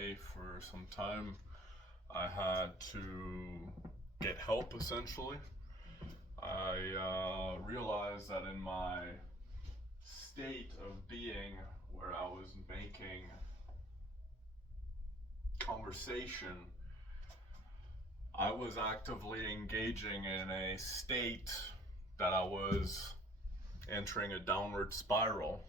way for some time. I had to get help essentially. I realized that in my state of being, where I was making conversation, I was actively engaging in a state that I was entering a downward spiral.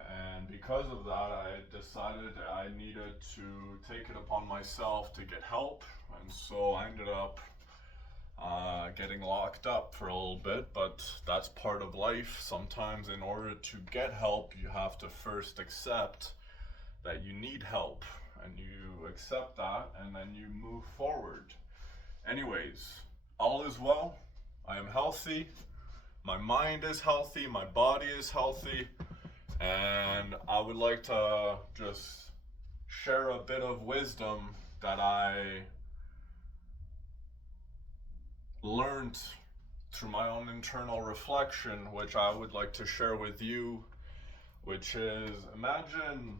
And because of that, I decided I needed to take it upon myself to get help. And so I ended up getting locked up for a little bit, but that's part of life. Sometimes in order to get help, you have to first accept that you need help, and you accept that, and then you move forward. Anyways, all is well. I am healthy. My mind is healthy. My body is healthy. And I would like to just share a bit of wisdom that I learned through my own internal reflection, which I would like to share with you, which is, imagine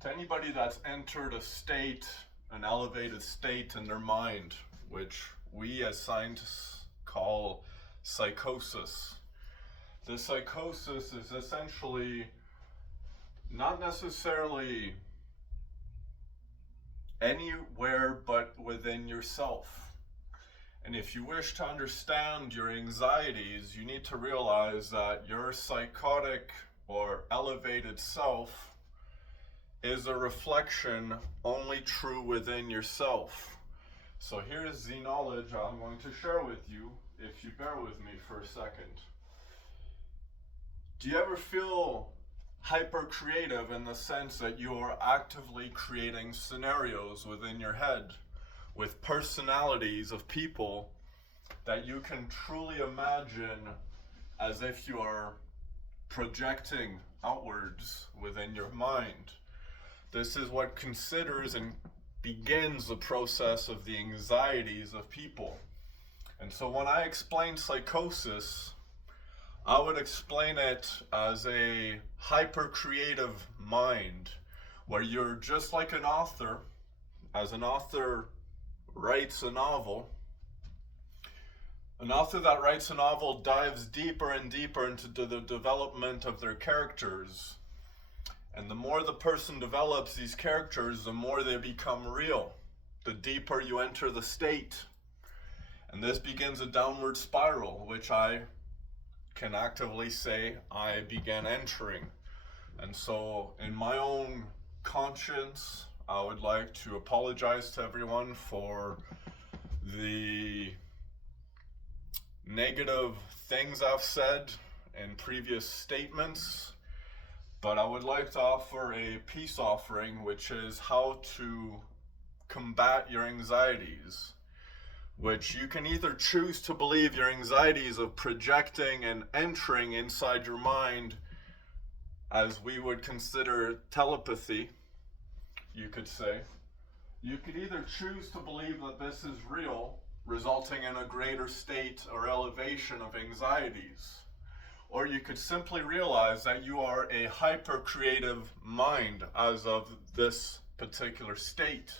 to anybody that's entered a state, an elevated state in their mind, which we as scientists call psychosis. This psychosis is essentially not necessarily anywhere but within yourself. And if you wish to understand your anxieties, you need to realize that your psychotic or elevated self is a reflection only true within yourself. So here's the knowledge I'm going to share with you, if you bear with me for a second. Do you ever feel hypercreative in the sense that you are actively creating scenarios within your head with personalities of people that you can truly imagine as if you are projecting outwards within your mind? This is what considers and begins the process of the anxieties of people. And so when I explain psychosis, I would explain it as a hypercreative mind, where you're just like an author. As an author writes a novel, an author that writes a novel dives deeper and deeper into the development of their characters. And the more the person develops these characters, the more they become real, the deeper you enter the state. And this begins a downward spiral, which I can actively say I began entering. And so in my own conscience, I would like to apologize to everyone for the negative things I've said in previous statements, but I would like to offer a peace offering, which is how to combat your anxieties, which you can either choose to believe your anxieties of projecting and entering inside your mind, as we would consider telepathy, you could say. You could either choose to believe that this is real, resulting in a greater state or elevation of anxieties. Or you could simply realize that you are a hyper-creative mind as of this particular state,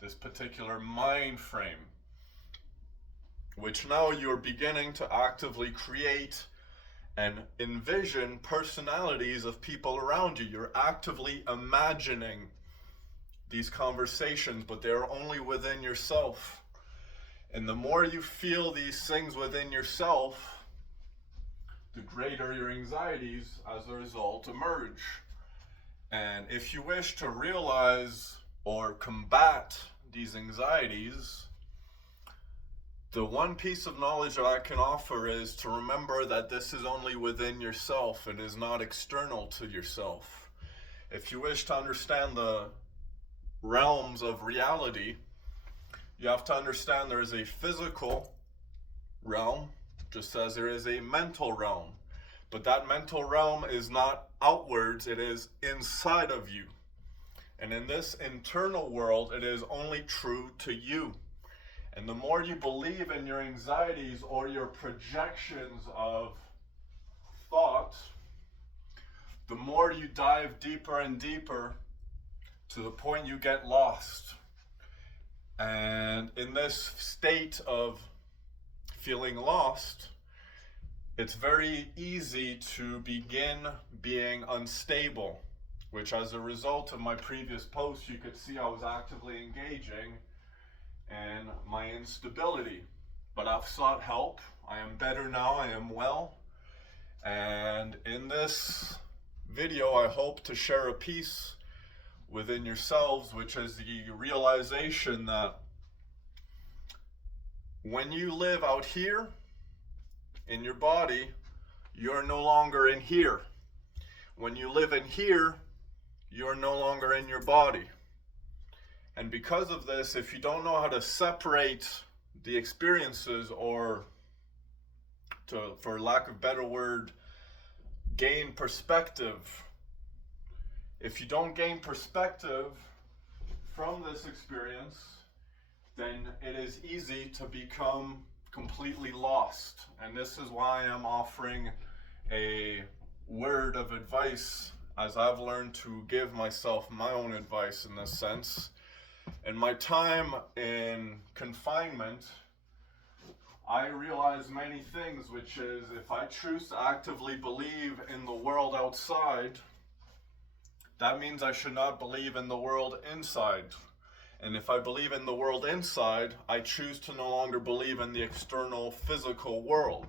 this particular mind frame, which now you're beginning to actively create and envision personalities of people around you. You're actively imagining these conversations, but they're only within yourself. And the more you feel these things within yourself, the greater your anxieties as a result emerge. And if you wish to realize or combat these anxieties, the one piece of knowledge that I can offer is to remember that this is only within yourself and is not external to yourself. If you wish to understand the realms of reality, you have to understand there is a physical realm, just as there is a mental realm. But that mental realm is not outwards, it is inside of you. And in this internal world, it is only true to you. And the more you believe in your anxieties or your projections of thought, the more you dive deeper and deeper to the point you get lost. And in this state of feeling lost, it's very easy to begin being unstable, which as a result of my previous post, you could see I was actively engaging in my instability. But I've sought help. I am better now. I am well. And in this video, I hope to share a piece within yourselves, which is the realization that when you live out here in your body, you're no longer in here. When you live in here, you're no longer in your body. And because of this, if you don't know how to separate the experiences, or for lack of a better word, gain perspective, if you don't gain perspective from this experience, then it is easy to become completely lost. And this is why I'm offering a word of advice, as I've learned to give myself my own advice in this sense. In my time in confinement, I realized many things, which is if I choose to actively believe in the world outside, that means I should not believe in the world inside. And if I believe in the world inside, I choose to no longer believe in the external physical world.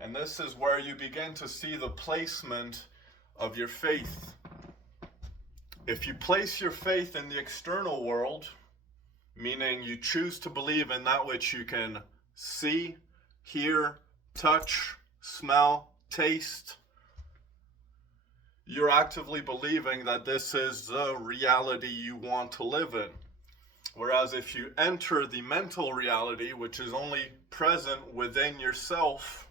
And this is where you begin to see the placement of your faith. If you place your faith in the external world, meaning you choose to believe in that which you can see, hear, touch, smell, taste, you're actively believing that this is the reality you want to live in. Whereas if you enter the mental reality, which is only present within yourself,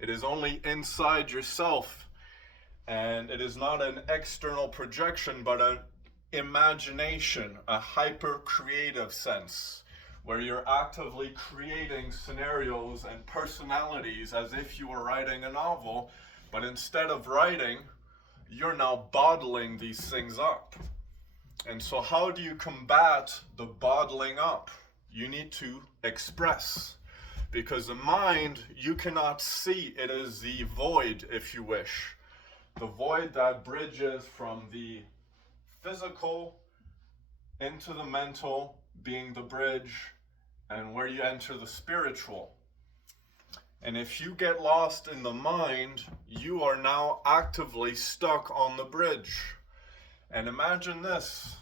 it is only inside yourself, and it is not an external projection, but an imagination, a hypercreative sense, where you're actively creating scenarios and personalities as if you were writing a novel, but instead of writing, you're now bottling these things up. And so how do you combat the bottling up? You need to express. Because the mind, you cannot see. It is the void, if you wish. The void that bridges from the physical into the mental, being the bridge, and where you enter the spiritual. And if you get lost in the mind, you are now actively stuck on the bridge. And imagine this.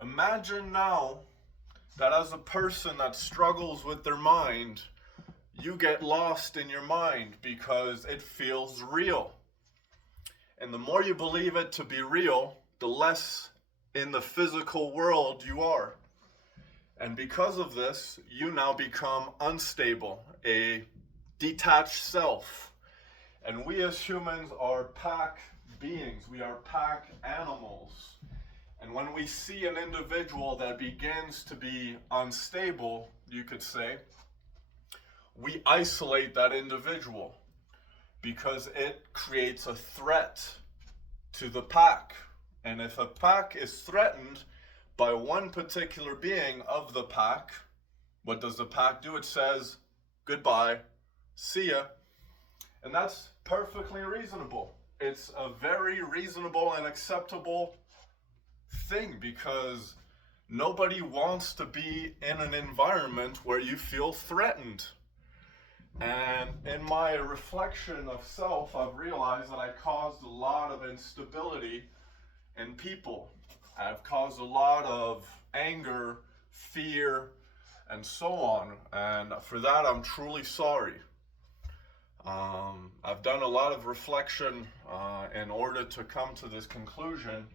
Imagine now that as a person that struggles with their mind, you get lost in your mind because it feels real. And the more you believe it to be real, the less in the physical world you are. And because of this, you now become unstable, a detached self. And we as humans are pack beings. We are pack animals. And when we see an individual that begins to be unstable, you could say, we isolate that individual because it creates a threat to the pack. And if a pack is threatened by one particular being of the pack, what does the pack do? It says, goodbye, see ya. And that's perfectly reasonable. It's a very reasonable and acceptable thing because nobody wants to be in an environment where you feel threatened. And in my reflection of self, I've realized that I caused a lot of instability in people. I've caused a lot of anger, fear, and so on. And for that, I'm truly sorry. I've done a lot of reflection in order to come to this conclusion.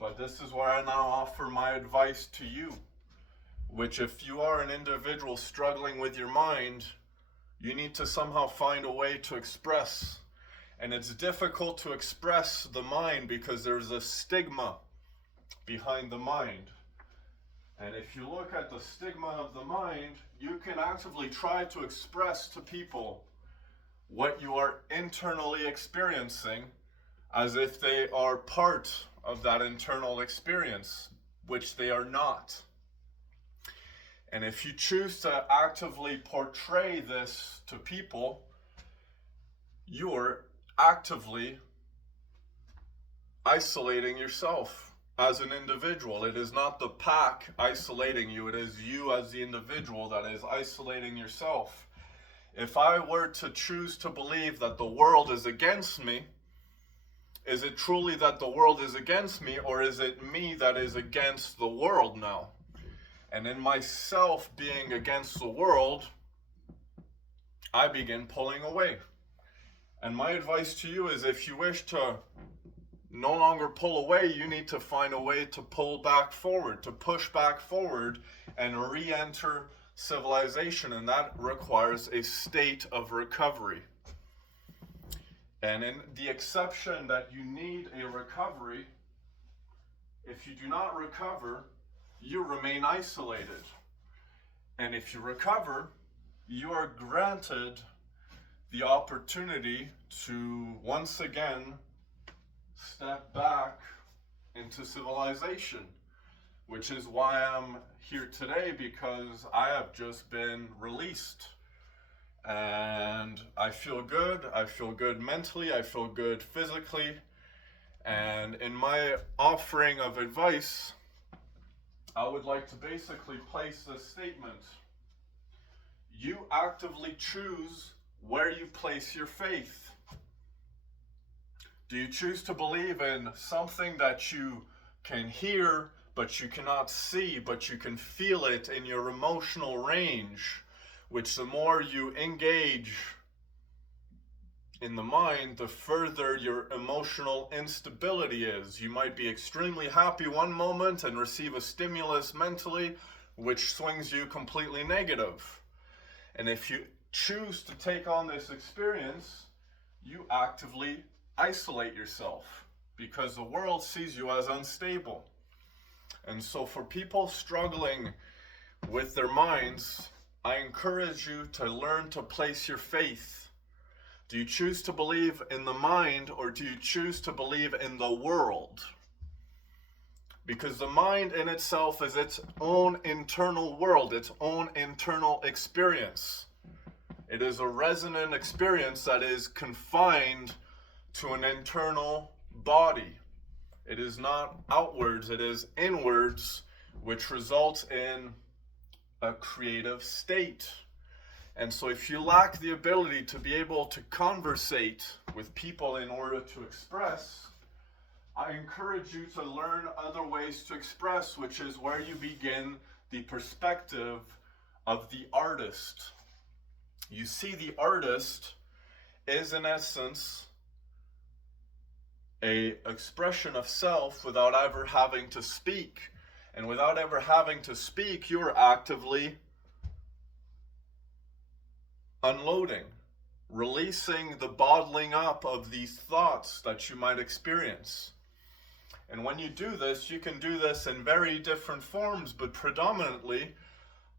But this is where I now offer my advice to you, which if you are an individual struggling with your mind, you need to somehow find a way to express. And it's difficult to express the mind because there's a stigma behind the mind. And if you look at the stigma of the mind, you can actively try to express to people what you are internally experiencing as if they are part of that internal experience, which they are not. And if you choose to actively portray this to people, you are actively isolating yourself as an individual. It is not the pack isolating you, it is you as the individual that is isolating yourself. If I were to choose to believe that the world is against me, is it truly that the world is against me, or is it me that is against the world now? And in myself being against the world, I begin pulling away. And my advice to you is, if you wish to no longer pull away, you need to find a way to pull back forward, to push back forward and re-enter civilization. And that requires a state of recovery. And in the exception that you need a recovery, if you do not recover, you remain isolated. And if you recover, you are granted the opportunity to once again step back into civilization, which is why I'm here today, because I have just been released. And I feel good mentally, I feel good physically. And in my offering of advice, I would like to basically place this statement: you actively choose where you place your faith. Do you choose to believe in something that you can hear, but you cannot see, but you can feel it in your emotional range, which the more you engage in the mind, the further your emotional instability is. You might be extremely happy one moment and receive a stimulus mentally, which swings you completely negative. And if you choose to take on this experience, you actively isolate yourself, because the world sees you as unstable. And so for people struggling with their minds, I encourage you to learn to place your faith. Do you choose to believe in the mind, or do you choose to believe in the world? Because the mind in itself is its own internal world, its own internal experience. It is a resonant experience that is confined to an internal body. It is not outwards, it is inwards, which results in a creative state. And so if you lack the ability to be able to conversate with people in order to express, I encourage you to learn other ways to express, which is where you begin the perspective of the artist. You see, the artist is in essence an expression of self without ever having to speak. And without ever having to speak, you are actively unloading, releasing the bottling up of these thoughts that you might experience. And when you do this, you can do this in very different forms, but predominantly,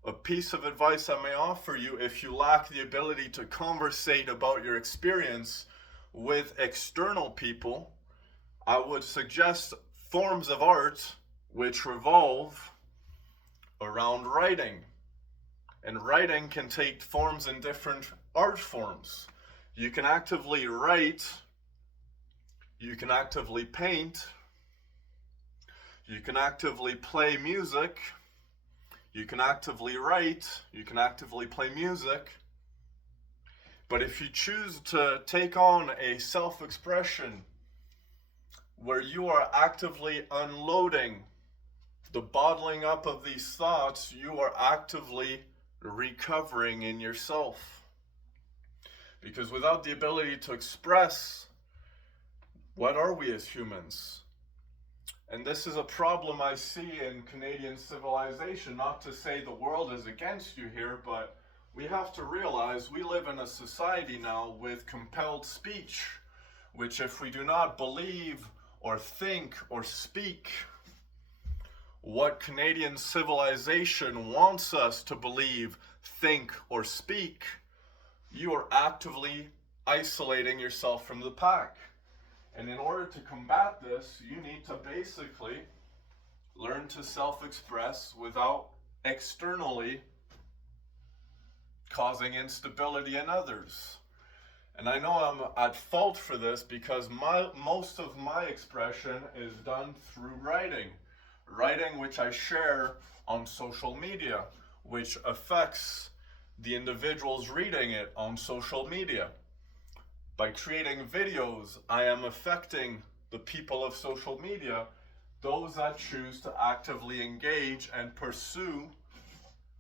a piece of advice I may offer you, if you lack the ability to conversate about your experience with external people, I would suggest forms of art which revolve around writing. And writing can take forms in different art forms. You can actively write, you can actively paint, you can actively play music, you can actively write, you can actively play music. But if you choose to take on a self-expression where you are actively unloading the bottling up of these thoughts, you are actively recovering in yourself. Because without the ability to express, what are we as humans? And this is a problem I see in Canadian civilization. Not to say the world is against you here, but we have to realize we live in a society now with compelled speech, which if we do not believe or think or speak what Canadian civilization wants us to believe, think, or speak, you are actively isolating yourself from the pack. And in order to combat this, you need to basically learn to self-express without externally causing instability in others. And I know I'm at fault for this because most of my expression is done through writing. Writing which I share on social media, which affects the individuals reading it on social media. By creating videos, I am affecting the people of social media, those that choose to actively engage and pursue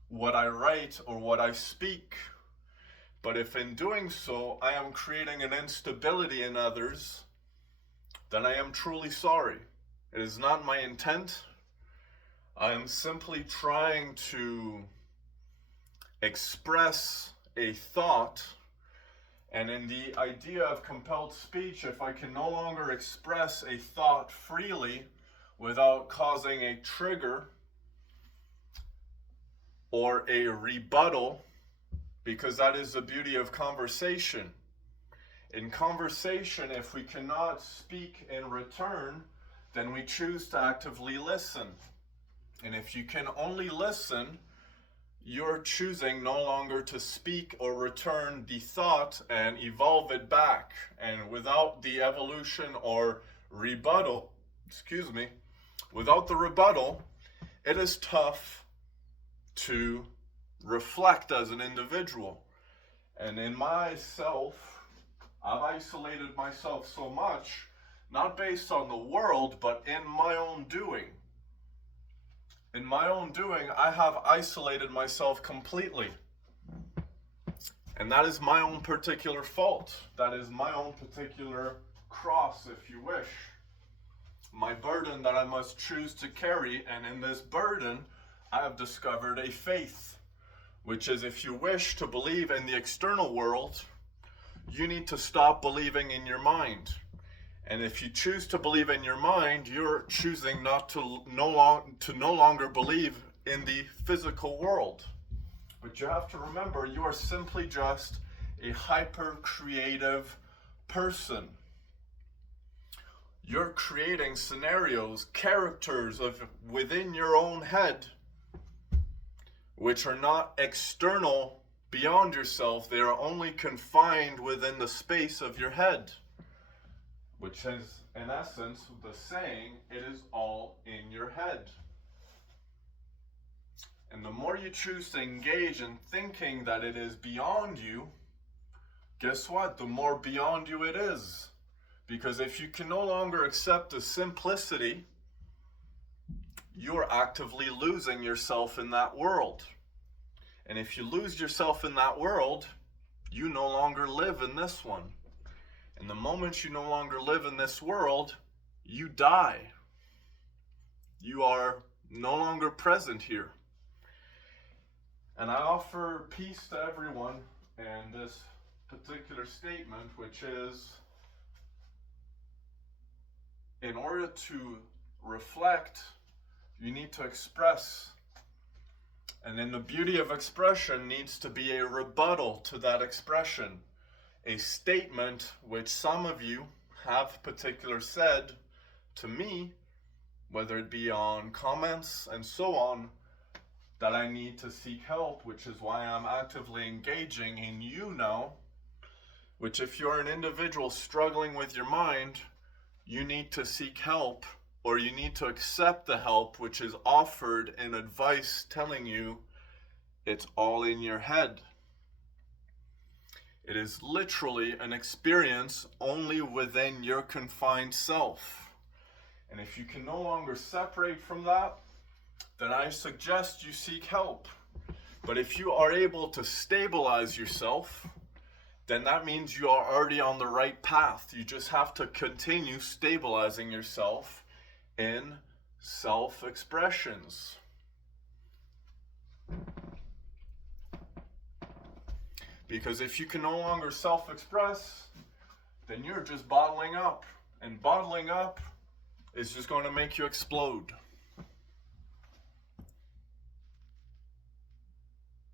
what I write or what I speak. But if in doing so, I am creating an instability in others, then I am truly sorry. It is not my intent. I am simply trying to express a thought, and in the idea of compelled speech, if I can no longer express a thought freely without causing a trigger or a rebuttal, because that is the beauty of conversation. In conversation, if we cannot speak in return, then we choose to actively listen. And if you can only listen, you're choosing no longer to speak or return the thought and evolve it back. And without the evolution or rebuttal, without the rebuttal, it is tough to reflect as an individual. And in myself, I've isolated myself so much, not based on the world, but in my own doing. In my own doing, I have isolated myself completely. And that is my own particular fault. That is my own particular cross, if you wish. My burden that I must choose to carry, and in this burden, I have discovered a faith, which is, if you wish to believe in the external world, you need to stop believing in your mind. And if you choose to believe in your mind, you're choosing no longer believe in the physical world. But you have to remember, you are simply just a hypercreative person. You're creating scenarios, characters within your own head, which are not external beyond yourself. They are only confined within the space of your head, which is, in essence, the saying, it is all in your head. And the more you choose to engage in thinking that it is beyond you, guess what? The more beyond you it is. Because if you can no longer accept the simplicity, you're actively losing yourself in that world. And if you lose yourself in that world, you no longer live in this one. And the moment you no longer live in this world, you die. You are no longer present here. And I offer peace to everyone in this particular statement, which is, in order to reflect, you need to express. And then the beauty of expression needs to be a rebuttal to that expression. A statement which some of you have particular said to me, whether it be on comments and so on, that I need to seek help, which is why I'm actively engaging in you now, which if you're an individual struggling with your mind, you need to seek help, or you need to accept the help which is offered in advice telling you it's all in your head. It is literally an experience only within your confined self. And if you can no longer separate from that, then I suggest you seek help. But if you are able to stabilize yourself, then that means you are already on the right path. You just have to continue stabilizing yourself in self-expressions. Because if you can no longer self-express, then you're just bottling up. And bottling up is just going to make you explode.